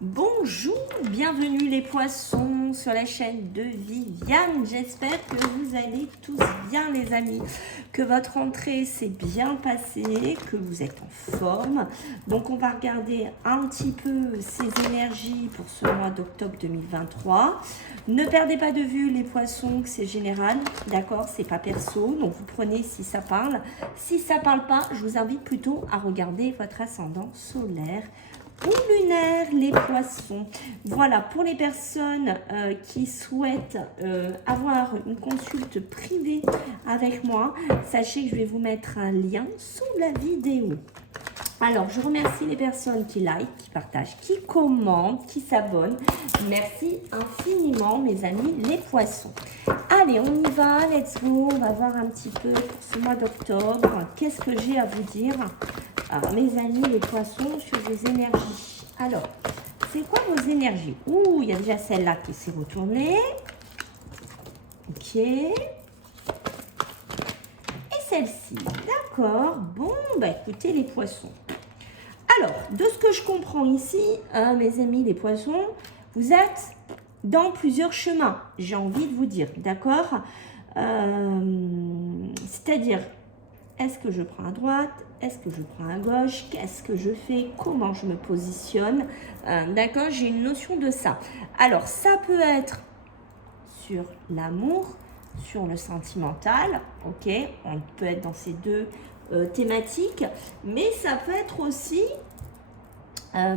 Bonjour, bienvenue les poissons sur la chaîne de Viviane. J'espère que vous allez tous bien les amis, que votre rentrée s'est bien passée, que vous êtes en forme. Donc on va regarder un petit peu ces énergies pour ce mois d'octobre 2023. Ne perdez pas de vue les poissons que c'est général, d'accord, c'est pas perso, donc vous prenez si ça parle. Si ça parle pas, je vous invite plutôt à regarder votre ascendant solaire ou lunaire, les poissons. Voilà, pour les personnes qui souhaitent avoir une consulte privée avec moi, sachez que je vais vous mettre un lien sous la vidéo. Alors, je remercie les personnes qui like, qui partagent, qui commentent, qui s'abonnent. Merci infiniment, mes amis, les poissons. Allez, on y va, let's go. On va voir un petit peu pour ce mois d'octobre. Qu'est-ce que j'ai à vous dire, mes amis, les poissons, sur vos énergies. Alors, c'est quoi vos énergies? Ouh, il y a déjà celle-là qui s'est retournée. Ok. Et celle-ci. D'accord. Bon, bah écoutez, les poissons. Alors, de ce que je comprends ici, mes amis les poissons, vous êtes dans plusieurs chemins, j'ai envie de vous dire, d'accord? C'est-à-dire, est-ce que je prends à droite? Est-ce que je prends à gauche? Qu'est-ce que je fais? Comment je me positionne? D'accord, j'ai une notion de ça. Alors, ça peut être sur l'amour, sur le sentimental, ok? On peut être dans ces deux thématiques, mais ça peut être aussi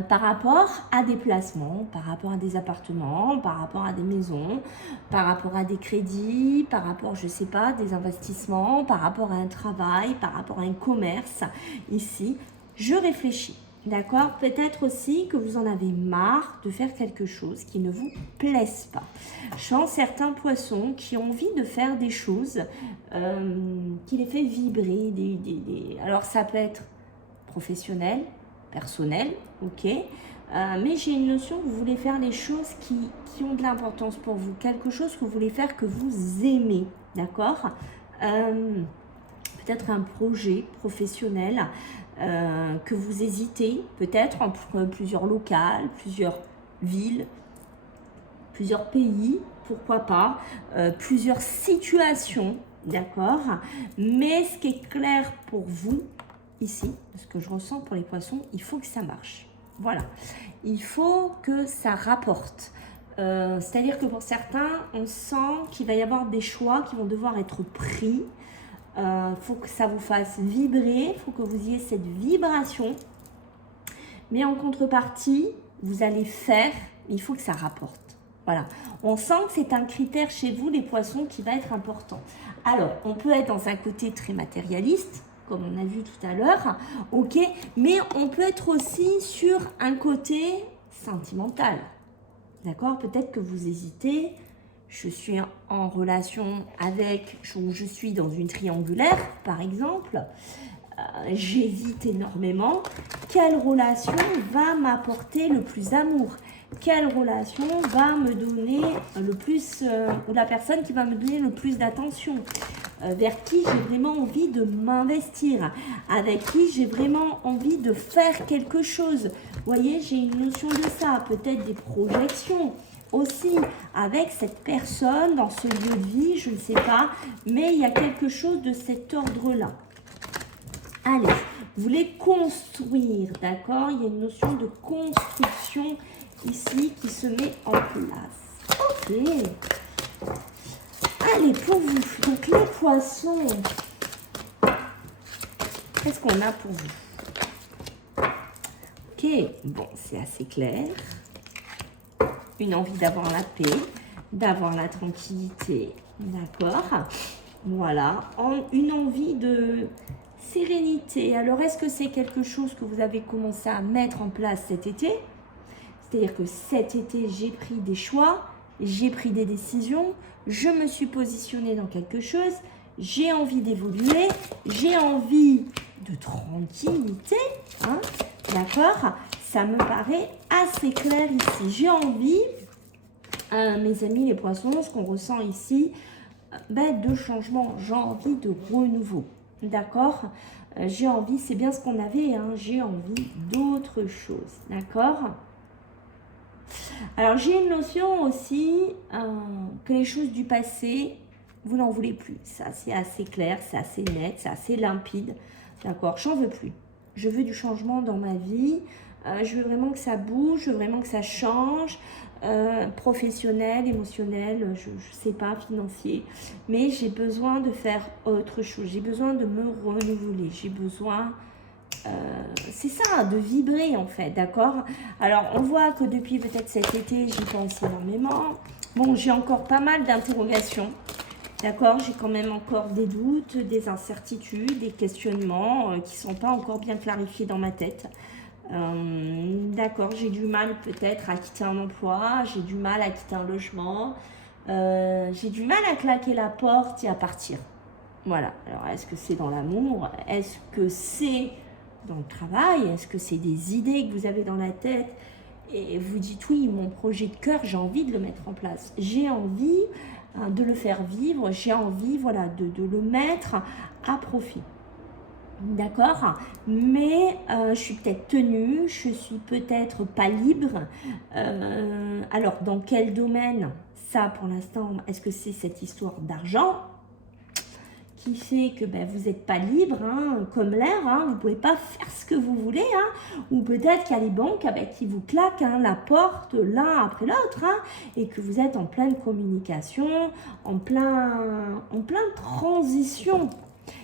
par rapport à des placements, par rapport à des appartements, par rapport à des maisons, par rapport à des crédits, par rapport, je ne sais pas, des investissements, par rapport à un travail, par rapport à un commerce. Ici, je réfléchis. D'accord? Peut-être aussi que vous en avez marre de faire quelque chose qui ne vous plaise pas. Je sens certains poissons qui ont envie de faire des choses qui les fait vibrer. Alors, ça peut être professionnel, personnel, ok, mais j'ai une notion que vous voulez faire les choses qui ont de l'importance pour vous, quelque chose que vous voulez faire que vous aimez, d'accord, peut-être un projet professionnel que vous hésitez, peut-être entre plusieurs locales, plusieurs villes, plusieurs pays, pourquoi pas, plusieurs situations, d'accord, mais ce qui est clair pour vous, ici, ce que je ressens pour les poissons, il faut que ça marche. Voilà. Il faut que ça rapporte. C'est-à-dire que pour certains, on sent qu'il va y avoir des choix qui vont devoir être pris. Il faut que ça vous fasse vibrer, il faut que vous ayez cette vibration. Mais en contrepartie, vous allez faire, il faut que ça rapporte. Voilà. On sent que c'est un critère chez vous, les poissons, qui va être important. Alors, on peut être dans un côté très matérialiste, comme on a vu tout à l'heure, ok, mais on peut être aussi sur un côté sentimental, d'accord? Peut-être que vous hésitez, je suis en relation avec, je suis dans une triangulaire, par exemple, j'hésite énormément, quelle relation va m'apporter le plus d'amour? Quelle relation va me donner le plus, ou la personne qui va me donner le plus d'attention? Vers qui j'ai vraiment envie de m'investir, avec qui j'ai vraiment envie de faire quelque chose. Vous voyez, j'ai une notion de ça, peut-être des projections aussi avec cette personne dans ce lieu de vie, je ne sais pas, mais il y a quelque chose de cet ordre-là. Allez, vous voulez construire, d'accord? Il y a une notion de construction ici qui se met en place. Ok. Allez, pour vous, donc les poissons, qu'est-ce qu'on a pour vous? Ok, bon, c'est assez clair. Une envie d'avoir la paix, d'avoir la tranquillité, d'accord? Voilà, une envie de sérénité. Alors, est-ce que c'est quelque chose que vous avez commencé à mettre en place cet été? C'est-à-dire que cet été, j'ai pris des choix, j'ai pris des décisions, je me suis positionnée dans quelque chose, j'ai envie d'évoluer, j'ai envie de tranquillité, hein, d'accord? Ça me paraît assez clair ici. J'ai envie, mes amis les poissons, ce qu'on ressent ici, de changement, j'ai envie de renouveau, d'accord? J'ai envie, c'est bien ce qu'on avait, hein, j'ai envie d'autre chose, d'accord? Alors, j'ai une notion aussi que les choses du passé, vous n'en voulez plus. Ça, c'est assez clair, c'est assez net, c'est assez limpide. D'accord, j'en veux plus. Je veux du changement dans ma vie. Je veux vraiment que ça bouge, je veux vraiment que ça change. Professionnel, émotionnel, je ne sais pas, financier. Mais j'ai besoin de faire autre chose. J'ai besoin de me renouveler. J'ai besoin... c'est ça, de vibrer en fait, d'accord? Alors, on voit que depuis peut-être cet été, j'y pense énormément. Bon, j'ai encore pas mal d'interrogations, d'accord? J'ai quand même encore des doutes, des incertitudes, des questionnements qui ne sont pas encore bien clarifiés dans ma tête. D'accord, j'ai du mal peut-être à quitter un emploi, j'ai du mal à quitter un logement, j'ai du mal à claquer la porte et à partir. Voilà, alors est-ce que c'est dans l'amour? Est-ce que c'est dans le travail? Est-ce que c'est des idées que vous avez dans la tête et vous dites oui, mon projet de cœur, j'ai envie de le mettre en place, j'ai envie de le faire vivre, j'ai envie voilà, de le mettre à profit. D'accord, mais je suis peut-être tenue, je suis peut-être pas libre. Alors, dans quel domaine? Ça, pour l'instant, est-ce que c'est cette histoire d'argent qui fait que ben, vous n'êtes pas libre, hein, comme l'air, hein, vous ne pouvez pas faire ce que vous voulez, hein, ou peut-être qu'il y a les banques avec qui vous claquent hein, la porte l'un après l'autre, hein, et que vous êtes en pleine communication, en pleine transition.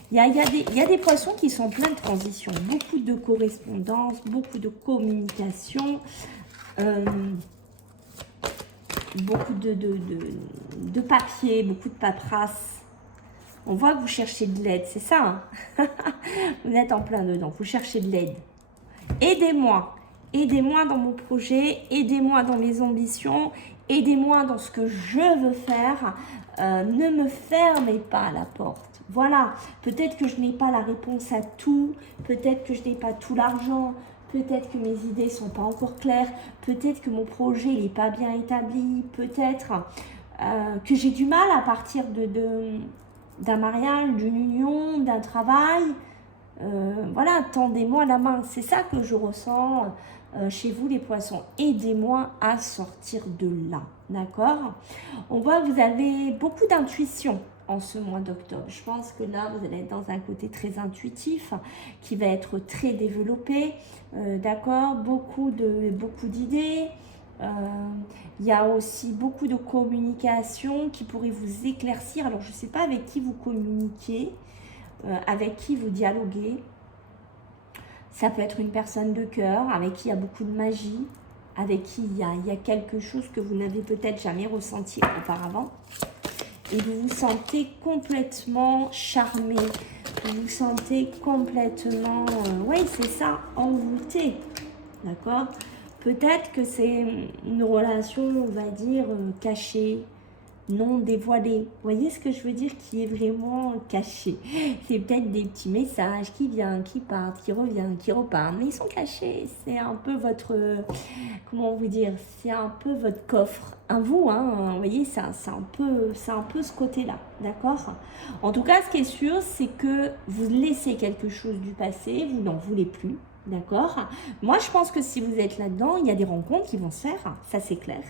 Il y a des poissons qui sont en pleine transition, beaucoup de correspondance, beaucoup de communication, beaucoup de papier, beaucoup de paperasse. On voit que vous cherchez de l'aide, c'est ça, hein. Vous êtes en plein dedans, vous cherchez de l'aide. Aidez-moi, aidez-moi dans mon projet, aidez-moi dans mes ambitions, aidez-moi dans ce que je veux faire. Ne me fermez pas la porte. Voilà, peut-être que je n'ai pas la réponse à tout, peut-être que je n'ai pas tout l'argent, peut-être que mes idées ne sont pas encore claires, peut-être que mon projet n'est pas bien établi, peut-être que j'ai du mal à partir d'un mariage, d'une union, d'un travail. Voilà, tendez-moi la main. C'est ça que je ressens chez vous les poissons. Aidez-moi à sortir de là, d'accord? On voit que vous avez beaucoup d'intuition en ce mois d'octobre. Je pense que là, vous allez être dans un côté très intuitif qui va être très développé, d'accord? Beaucoup d'idées. Il y a aussi beaucoup de communication qui pourrait vous éclaircir. Alors, je ne sais pas avec qui vous communiquez, avec qui vous dialoguez. Ça peut être une personne de cœur, avec qui il y a beaucoup de magie, avec qui il y a quelque chose que vous n'avez peut-être jamais ressenti auparavant. Et vous vous sentez complètement charmé, vous vous sentez complètement, oui c'est ça, envoûté, d'accord? Peut-être que c'est une relation, on va dire, cachée, non dévoilée. Vous voyez ce que je veux dire, qui est vraiment caché. C'est peut-être des petits messages qui viennent, qui partent, qui reviennent, qui repartent, mais ils sont cachés. C'est un peu votre, comment vous dire, c'est un peu votre coffre. À vous, hein, vous voyez, c'est un peu ce côté-là, d'accord? En tout cas, ce qui est sûr, c'est que vous laissez quelque chose du passé, vous n'en voulez plus. D'accord? Moi, je pense que si vous êtes là-dedans, il y a des rencontres qui vont se faire, ça c'est clair.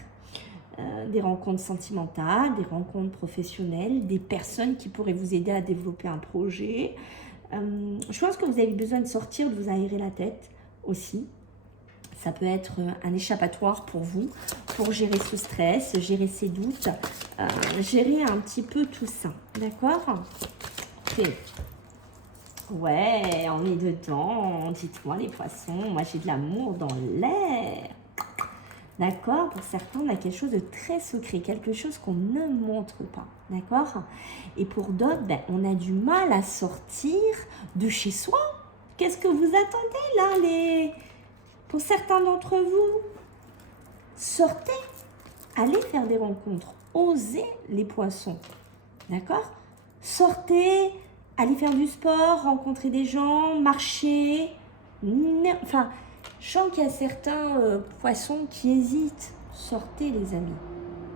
Des rencontres sentimentales, des rencontres professionnelles, des personnes qui pourraient vous aider à développer un projet. Je pense que vous avez besoin de sortir, de vous aérer la tête aussi. Ça peut être un échappatoire pour vous, pour gérer ce stress, gérer ces doutes, gérer un petit peu tout ça. D'accord? Ok. Ouais, on est dedans. Dites-moi les poissons, moi j'ai de l'amour dans l'air. D'accord? Pour certains, on a quelque chose de très secret, quelque chose qu'on ne montre pas. D'accord? Et pour d'autres, ben, on a du mal à sortir de chez soi. Qu'est-ce que vous attendez là, Pour certains d'entre vous, sortez, allez faire des rencontres, osez les poissons. D'accord? Sortez, allez faire du sport, rencontrer des gens, marcher. Enfin, je sens qu'il y a certains poissons qui hésitent. Sortez les amis.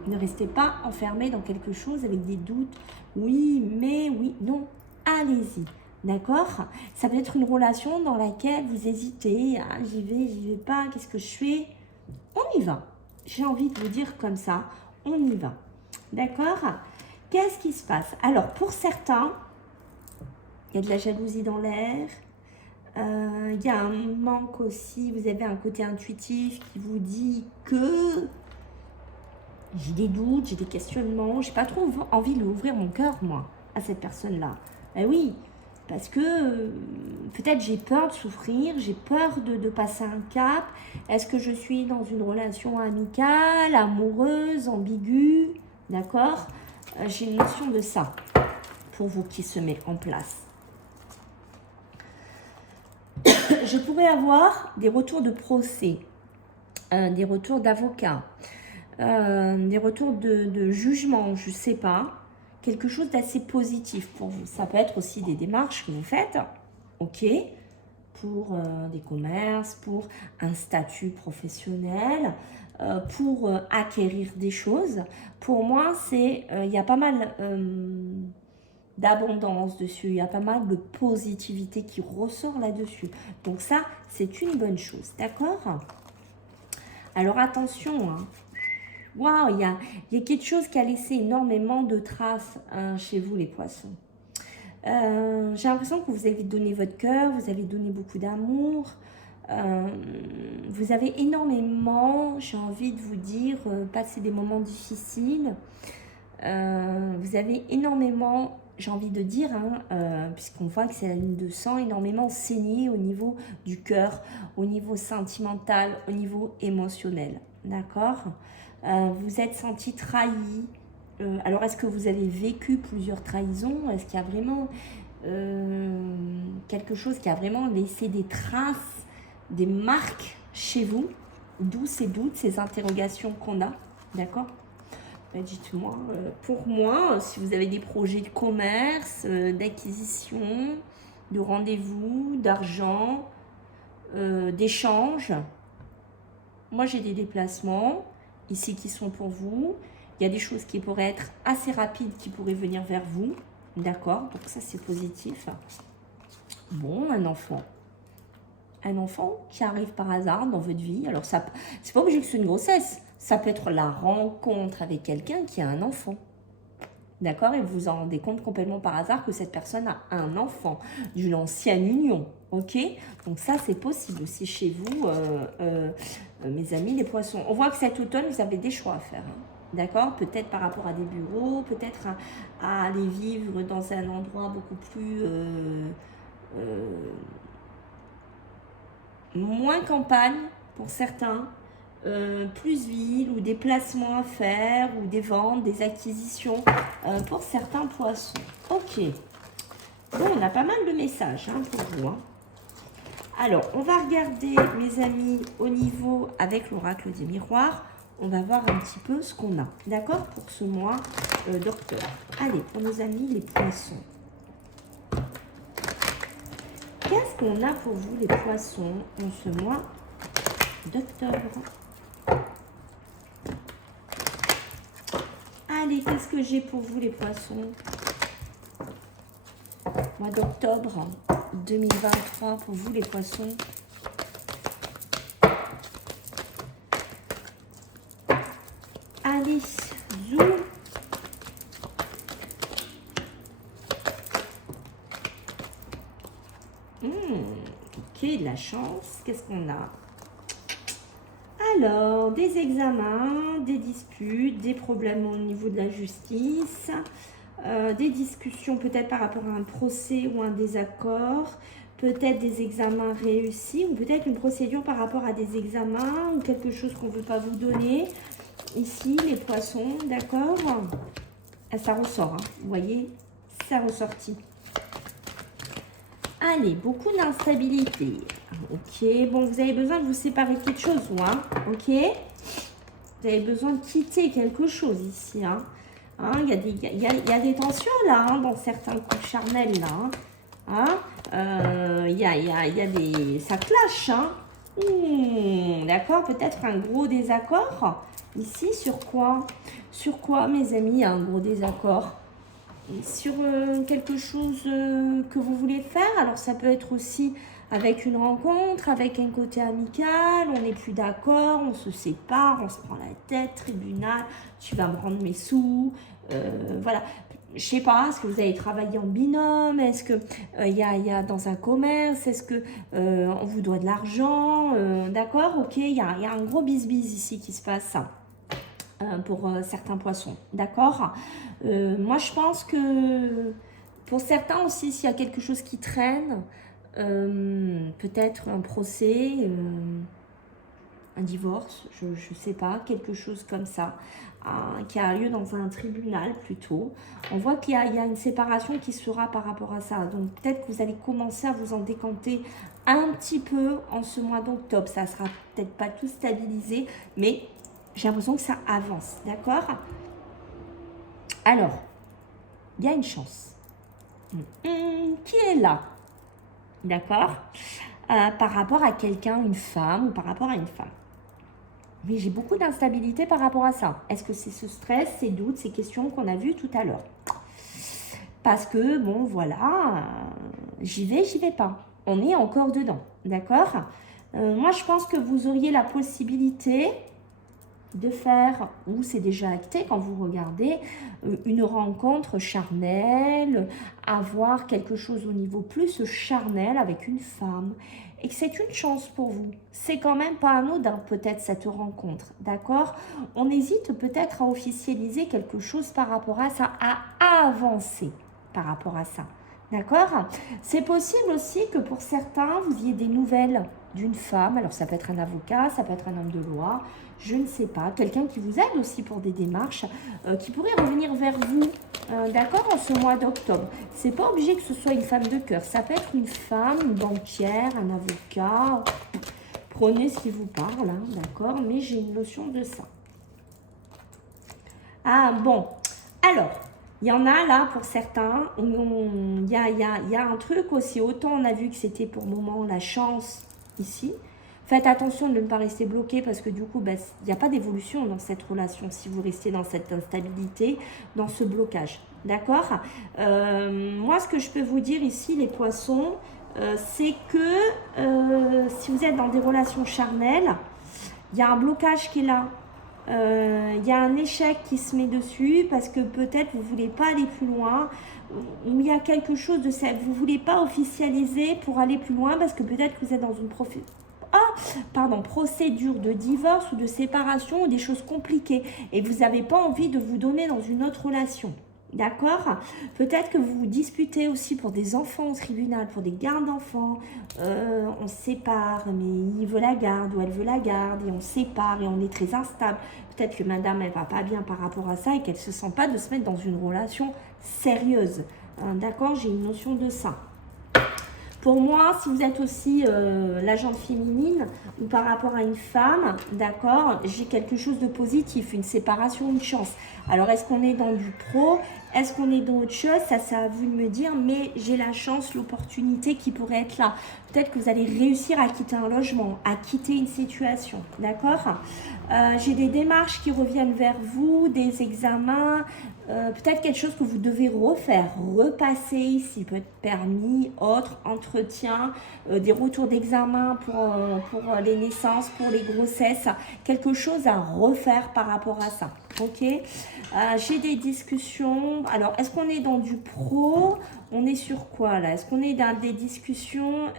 Ne restez pas enfermés dans quelque chose avec des doutes. Oui, mais oui, non. Allez-y. D'accord? Ça peut être une relation dans laquelle vous hésitez. Ah, j'y vais pas, qu'est-ce que je fais? On y va. J'ai envie de vous dire comme ça, on y va. D'accord? Qu'est-ce qui se passe? Alors, pour certains, il y a de la jalousie dans l'air. Il y a un manque aussi. Vous avez un côté intuitif qui vous dit que j'ai des doutes, j'ai des questionnements. J'ai pas trop envie de ouvrir mon cœur, moi, à cette personne-là. Ben oui, parce que peut-être j'ai peur de souffrir, j'ai peur de passer un cap. Est-ce que je suis dans une relation amicale, amoureuse, ambiguë? D'accord? J'ai une notion de ça pour vous qui se met en place. Je pourrais avoir des retours de procès, des retours d'avocats, des retours de jugement, je ne sais pas. Quelque chose d'assez positif pour vous. Ça peut être aussi des démarches que vous faites, ok, pour des commerces, pour un statut professionnel, pour acquérir des choses. Pour moi, il y a pas mal d'abondance dessus, il y a pas mal de positivité qui ressort là-dessus. Donc ça, c'est une bonne chose, d'accord? Alors attention, hein. Waouh, il y a quelque chose qui a laissé énormément de traces chez vous, les poissons. J'ai l'impression que vous avez donné votre cœur, vous avez donné beaucoup d'amour. Vous avez énormément, j'ai envie de vous dire, passé des moments difficiles. Vous avez énormément, j'ai envie de dire, puisqu'on voit que c'est la ligne de sang, énormément saigné au niveau du cœur, au niveau sentimental, au niveau émotionnel. D'accord? Vous êtes senti trahi. Alors, est-ce que vous avez vécu plusieurs trahisons? Est-ce qu'il y a vraiment quelque chose qui a vraiment laissé des traces, des marques chez vous? D'où ces doutes, ces interrogations qu'on a? D'accord? Ben, dites-moi, pour moi, si vous avez des projets de commerce, d'acquisition, de rendez-vous, d'argent, d'échange, moi j'ai des déplacements ici qui sont pour vous. Il y a des choses qui pourraient être assez rapides, qui pourraient venir vers vous. D'accord? Donc ça, c'est positif. Bon, un enfant. Un enfant qui arrive par hasard dans votre vie. Alors, ça, c'est pas obligé que ce soit une grossesse. Ça peut être la rencontre avec quelqu'un qui a un enfant. D'accord? Et vous vous en rendez compte complètement par hasard que cette personne a un enfant d'une ancienne union. Ok? Donc ça, c'est possible aussi chez vous, mes amis les poissons. On voit que cet automne, vous avez des choix à faire. Hein. D'accord? Peut-être par rapport à des bureaux, peut-être à aller vivre dans un endroit beaucoup plus... moins campagne pour certains, plus ville ou des placements à faire ou des ventes, des acquisitions pour certains poissons. Ok. Bon, on a pas mal de messages pour vous. Hein. Alors, on va regarder, mes amis, au niveau avec l'oracle des miroirs. On va voir un petit peu ce qu'on a. D'accord? Pour ce mois d'octobre. Allez, pour nos amis les poissons. Qu'est-ce qu'on a pour vous les poissons en ce mois d'octobre? Allez, qu'est-ce que j'ai pour vous les poissons? Mois d'octobre 2023 pour vous les poissons. Allez, zoom. Ok, de la chance. Qu'est-ce qu'on a? Alors, des examens, des disputes, des problèmes au niveau de la justice, des discussions peut-être par rapport à un procès ou un désaccord, peut-être des examens réussis ou peut-être une procédure par rapport à des examens ou quelque chose qu'on ne veut pas vous donner. Ici, les poissons, d'accord? Ça ressort, hein, vous voyez, ça ressortit. Allez, beaucoup d'instabilité. Ok, bon, vous avez besoin de vous séparer de quelque chose, hein, ok? Vous avez besoin de quitter quelque chose ici, hein. Il y a des tensions, là, hein, dans certains couples charnels, là. Il y a des... Ça clash, hein. D'accord, peut-être un gros désaccord. Ici, sur quoi? Sur quoi, mes amis, il y a un gros désaccord? Sur quelque chose que vous voulez faire. Alors, ça peut être aussi avec une rencontre, avec un côté amical, on n'est plus d'accord, on se sépare, on se prend la tête, tribunal, tu vas me rendre mes sous, voilà. Je sais pas, est-ce que vous avez travaillé en binôme, est-ce que y a dans un commerce, est-ce que on vous doit de l'argent, d'accord, ok, il y a un gros bis-bis ici qui se passe pour certains poissons, d'accord. Moi je pense que pour certains aussi, s'il y a quelque chose qui traîne, peut-être un procès, un divorce, je ne sais pas, quelque chose comme ça, qui a lieu dans un tribunal plutôt. On voit qu'il y a une séparation qui sera par rapport à ça. Donc peut-être que vous allez commencer à vous en décanter un petit peu en ce mois d'octobre. Ça ne sera peut-être pas tout stabilisé, mais j'ai l'impression que ça avance, d'accord? Alors, il y a une chance. Qui est là, d'accord, par rapport à quelqu'un, une femme, ou par rapport à une femme. Mais j'ai beaucoup d'instabilité par rapport à ça. Est-ce que c'est ce stress, ces doutes, ces questions qu'on a vues tout à l'heure? Parce que, bon, voilà, j'y vais pas. On est encore dedans, d'accord. Moi, je pense que vous auriez la possibilité de faire, ou c'est déjà acté quand vous regardez, une rencontre charnelle, avoir quelque chose au niveau plus charnel avec une femme, et que c'est une chance pour vous. C'est quand même pas anodin peut-être cette rencontre, d'accord? On hésite peut-être à officialiser quelque chose par rapport à ça, à avancer par rapport à ça, d'accord? C'est possible aussi que pour certains, vous ayez des nouvelles d'une femme, alors ça peut être un avocat, ça peut être un homme de loi, je ne sais pas, quelqu'un qui vous aide aussi pour des démarches, qui pourrait revenir vers vous, d'accord, en ce mois d'octobre. C'est pas obligé que ce soit une femme de cœur, ça peut être une femme, une banquière, un avocat, prenez ce qui vous parle, hein, d'accord, mais j'ai une notion de ça. Ah bon, alors, il y en a là pour certains, il y a un truc aussi, autant on a vu que c'était pour le moment la chance ici. Faites attention de ne pas rester bloqué parce que du coup, il n'y a pas d'évolution dans cette relation si vous restez dans cette instabilité, dans ce blocage. D'accord? Moi, ce que je peux vous dire ici, les poissons, c'est que si vous êtes dans des relations charnelles, il y a un blocage qui est là. Il y a un échec qui se met dessus parce que peut-être vous ne voulez pas aller plus loin, ou il y a quelque chose de ça, vous ne voulez pas officialiser pour aller plus loin parce que peut-être que vous êtes dans une procédure de divorce ou de séparation ou des choses compliquées et vous n'avez pas envie de vous donner dans une autre relation. D'accord? Peut-être que vous vous disputez aussi pour des enfants au tribunal, pour des gardes d'enfants. On se sépare, mais il veut la garde ou elle veut la garde et on se sépare et on est très instable. Peut-être que madame, elle va pas bien par rapport à ça et qu'elle ne se sent pas de se mettre dans une relation sérieuse. D'accord? J'ai une notion de ça. Pour moi, si vous êtes aussi l'agente féminine ou par rapport à une femme, d'accord, j'ai quelque chose de positif, une séparation, une chance. Alors, est-ce qu'on est dans du pro? Est-ce qu'on est dans autre chose? Ça, c'est à vous de me dire, mais j'ai la chance, l'opportunité qui pourrait être là. Peut-être que vous allez réussir à quitter un logement, à quitter une situation, d'accord? J'ai des démarches qui reviennent vers vous, des examens, peut-être quelque chose que vous devez refaire, repasser ici, peut être permis, autre, entretien, des retours d'examen pour les naissances, pour les grossesses, quelque chose à refaire par rapport à ça, ok? J'ai des discussions, alors est-ce qu'on est dans du pro? On est sur quoi là? Est-ce qu'on est dans des discussions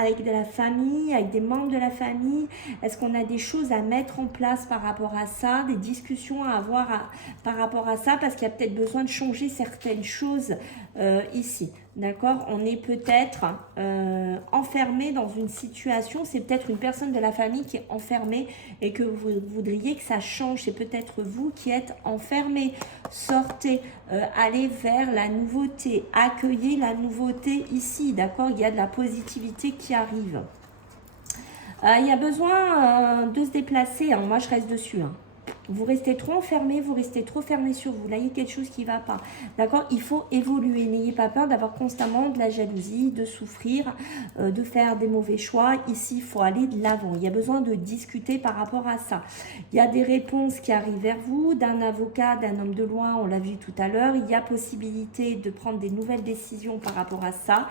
avec de la famille, avec des membres de la famille? Est-ce qu'on a des choses à mettre en place par rapport à ça, des discussions à avoir par rapport à ça, parce qu'il y a peut-être besoin de changer certaines choses ici, d'accord? On est peut-être enfermé dans une situation, c'est peut-être une personne de la famille qui est enfermée et que vous voudriez que ça change, c'est peut-être vous qui êtes enfermé. Sortez, allez vers la nouveauté, accueillez la nouveauté ici, d'accord? Il y a de la positivité qui arrive. Il y a besoin de se déplacer, hein. Moi je reste dessus, hein. Vous restez trop enfermé, vous restez trop fermé sur vous. Là, il y a quelque chose qui ne va pas. D'accord? Il faut évoluer. N'ayez pas peur d'avoir constamment de la jalousie, de souffrir, de faire des mauvais choix. Ici, il faut aller de l'avant. Il y a besoin de discuter par rapport à ça. Il y a des réponses qui arrivent vers vous, d'un avocat, d'un homme de loi, on l'a vu tout à l'heure. Il y a possibilité de prendre des nouvelles décisions par rapport à ça.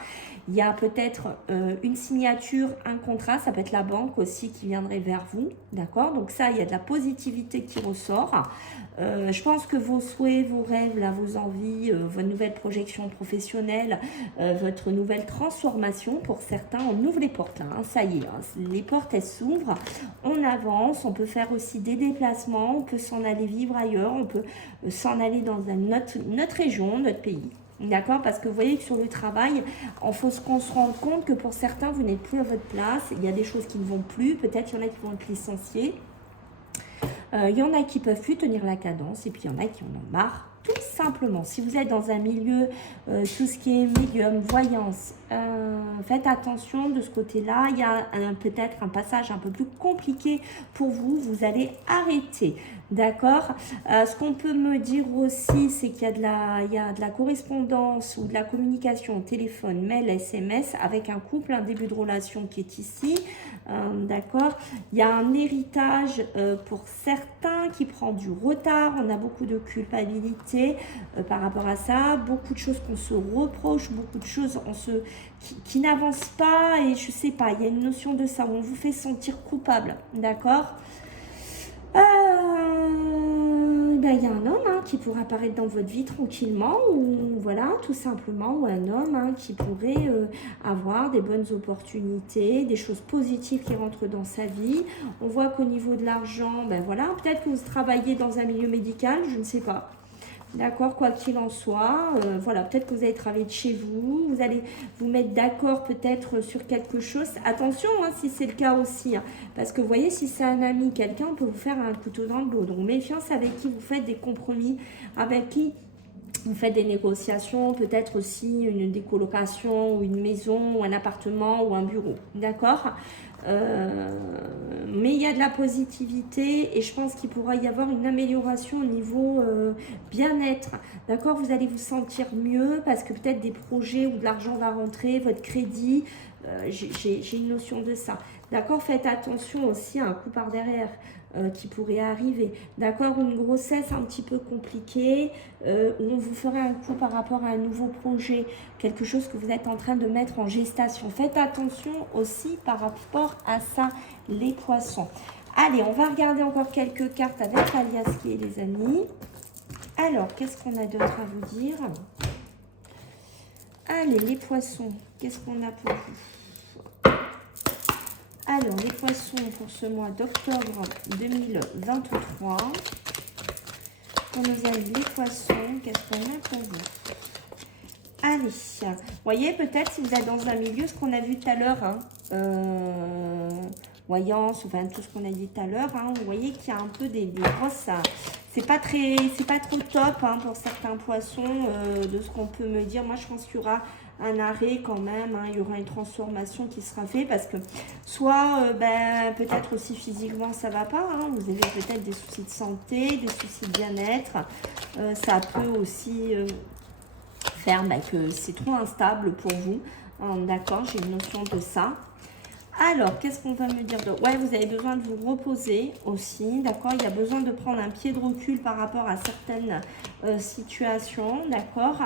Il y a peut-être une signature, un contrat, ça peut être la banque aussi qui viendrait vers vous, d'accord? Donc ça, il y a de la positivité qui ressort. Je pense que vos souhaits, vos rêves, là, vos envies, votre nouvelle projection professionnelle, votre nouvelle transformation, pour certains, on ouvre les portes là, hein, ça y est, hein, les portes elles s'ouvrent, on avance, on peut faire aussi des déplacements, on peut s'en aller vivre ailleurs, on peut s'en aller dans notre région, notre pays. D'accord? Parce que vous voyez que sur le travail, il faut qu'on se rende compte que pour certains, vous n'êtes plus à votre place. Il y a des choses qui ne vont plus. Peut-être il y en a qui vont être licenciés. Il y en a qui ne peuvent plus tenir la cadence. Et puis il y en a qui en ont marre. Tout simplement, si vous êtes dans un milieu, tout ce qui est médium, voyance, faites attention de ce côté-là. Il y a peut-être un passage un peu plus compliqué pour vous. Vous allez arrêter. D'accord. Ce qu'on peut me dire aussi, c'est qu'il y a de la correspondance ou de la communication au téléphone, mail, SMS avec un couple, un début de relation qui est ici. D'accord. Il y a un héritage pour certains qui prend du retard. On a beaucoup de culpabilité par rapport à ça. Beaucoup de choses qu'on se reproche, beaucoup de choses qui n'avancent pas. Et je sais pas, il y a une notion de ça où on vous fait sentir coupable. D'accord. Il y a un homme qui pourrait apparaître dans votre vie tranquillement, ou voilà, tout simplement, ou un homme qui pourrait avoir des bonnes opportunités, des choses positives qui rentrent dans sa vie. On voit qu'au niveau de l'argent, voilà, peut-être que vous travaillez dans un milieu médical, je ne sais pas. D'accord, quoi qu'il en soit, voilà, peut-être que vous allez travailler de chez vous, vous allez vous mettre d'accord peut-être sur quelque chose. Attention, si c'est le cas aussi, parce que vous voyez, si c'est un ami, quelqu'un, on peut vous faire un couteau dans le dos. Donc, méfiance avec qui vous faites des compromis, avec qui vous faites des négociations, peut-être aussi une décolocation, ou une maison, ou un appartement, ou un bureau. D'accord ? Mais il y a de la positivité et je pense qu'il pourra y avoir une amélioration au niveau bien-être. D'accord, vous allez vous sentir mieux parce que peut-être des projets où de l'argent va rentrer, votre crédit, j'ai une notion de ça. D'accord, faites attention aussi à un coup par derrière qui pourrait arriver. D'accord, une grossesse un petit peu compliquée où on vous ferait un coup par rapport à un nouveau projet, quelque chose que vous êtes en train de mettre en gestation. Faites attention aussi par rapport à ça, les poissons. Allez, on va regarder encore quelques cartes avec Aliaski, les amis. Alors, qu'est-ce qu'on a d'autre à vous dire? Allez, les poissons, qu'est-ce qu'on a pour vous? Alors, les poissons pour ce mois d'octobre 2023. Pour nos amis les poissons, qu'est-ce qu'on a pour vous? Allez, vous voyez, peut-être si vous êtes dans un milieu, ce qu'on a vu tout à l'heure, voyance, enfin tout ce qu'on a dit tout à l'heure, vous voyez qu'il y a un peu des grosses... c'est pas trop top pour certains poissons, de ce qu'on peut me dire. Moi, je pense qu'il y aura un arrêt quand même, il y aura une transformation qui sera faite parce que soit peut-être aussi physiquement ça va pas, vous avez peut-être des soucis de santé, des soucis de bien-être, ça peut aussi faire que c'est trop instable pour vous, d'accord, j'ai une notion de ça. Alors, qu'est-ce qu'on va me dire de... Ouais, vous avez besoin de vous reposer aussi, d'accord. Il y a besoin de prendre un pied de recul par rapport à certaines situations, d'accord.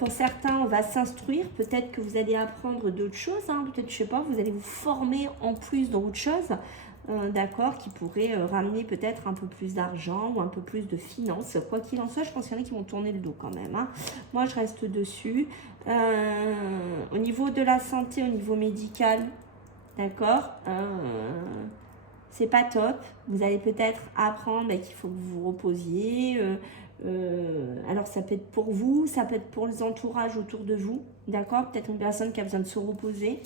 Pour certains, on va s'instruire. Peut-être que vous allez apprendre d'autres choses, peut-être, je sais pas, vous allez vous former en plus d'autres choses, d'accord, qui pourraient ramener peut-être un peu plus d'argent ou un peu plus de finances. Quoi qu'il en soit, je pense qu'il y en a qui vont tourner le dos quand même. Moi, je reste dessus. Au niveau de la santé, au niveau médical... D'accord, c'est pas top. Vous allez peut-être apprendre qu'il faut que vous vous reposiez. Alors, ça peut être pour vous, ça peut être pour les entourages autour de vous. D'accord, peut-être une personne qui a besoin de se reposer.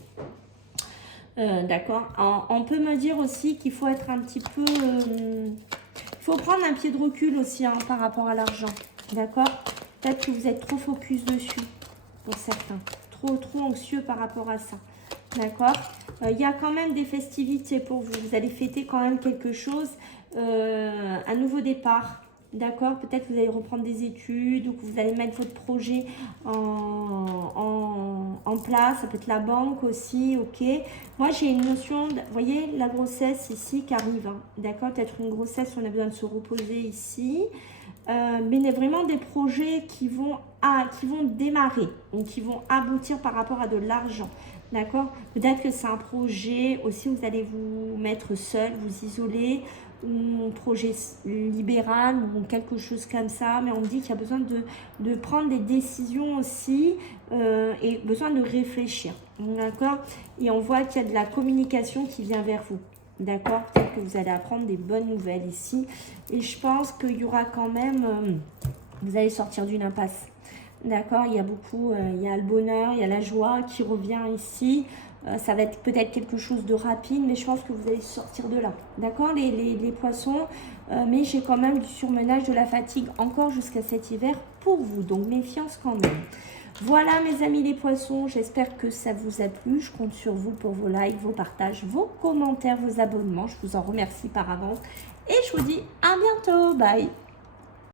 D'accord, on peut me dire aussi qu'il faut être un petit peu... il faut prendre un pied de recul aussi par rapport à l'argent. D'accord, peut-être que vous êtes trop focus dessus pour certains. Trop anxieux par rapport à ça. D'accord, il y a quand même des festivités pour vous. Vous allez fêter quand même quelque chose, un nouveau départ. D'accord, peut-être vous allez reprendre des études ou que vous allez mettre votre projet en place. Ça peut être la banque aussi, ok. Moi, j'ai une notion, vous voyez, la grossesse ici qui arrive. Hein, d'accord, peut-être une grossesse, on a besoin de se reposer ici. Mais il y a vraiment des projets qui vont démarrer, donc qui vont aboutir par rapport à de l'argent. D'accord, peut-être que c'est un projet aussi où vous allez vous mettre seul, vous isoler, ou un projet libéral ou quelque chose comme ça, mais on me dit qu'il y a besoin de prendre des décisions aussi et besoin de réfléchir, d'accord. Et on voit qu'il y a de la communication qui vient vers vous, d'accord. Peut-être que vous allez apprendre des bonnes nouvelles ici, et je pense qu'il y aura quand même, vous allez sortir d'une impasse, d'accord. Il y a beaucoup, il y a le bonheur, il y a la joie qui revient ici. Ça va être peut-être quelque chose de rapide, mais je pense que vous allez sortir de là. D'accord, les poissons, mais j'ai quand même du surmenage, de la fatigue encore jusqu'à cet hiver pour vous. Donc, méfiance quand même. Voilà, mes amis les poissons, j'espère que ça vous a plu. Je compte sur vous pour vos likes, vos partages, vos commentaires, vos abonnements. Je vous en remercie par avance. Et je vous dis à bientôt. Bye.